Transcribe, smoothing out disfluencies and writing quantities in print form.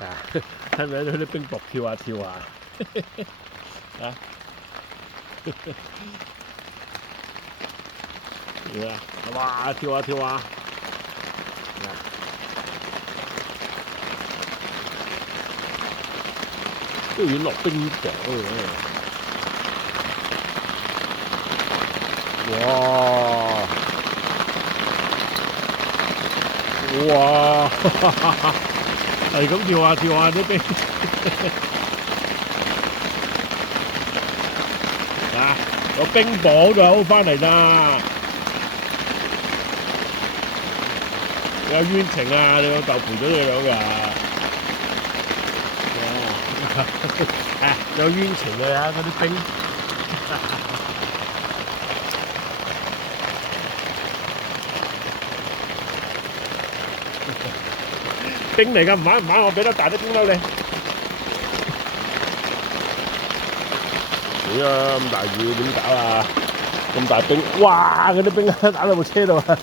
啊，睇唔睇到啲冰雹跳下跳下啊？哇！跳下跳下，都要落冰雹嘅。哇！哇！係咁跳下跳下啲冰啊！個冰雹就好翻嚟啦。有冤情啊！你老豆賠咗你兩㗎。啊！有冤情嘅啊！嗰啲冰。冰嚟㗎，唔玩唔玩，我俾得大啲冰褸你。死啦！咁大雨點搞啊？咁大冰，哇！嗰啲冰打到部車度啊！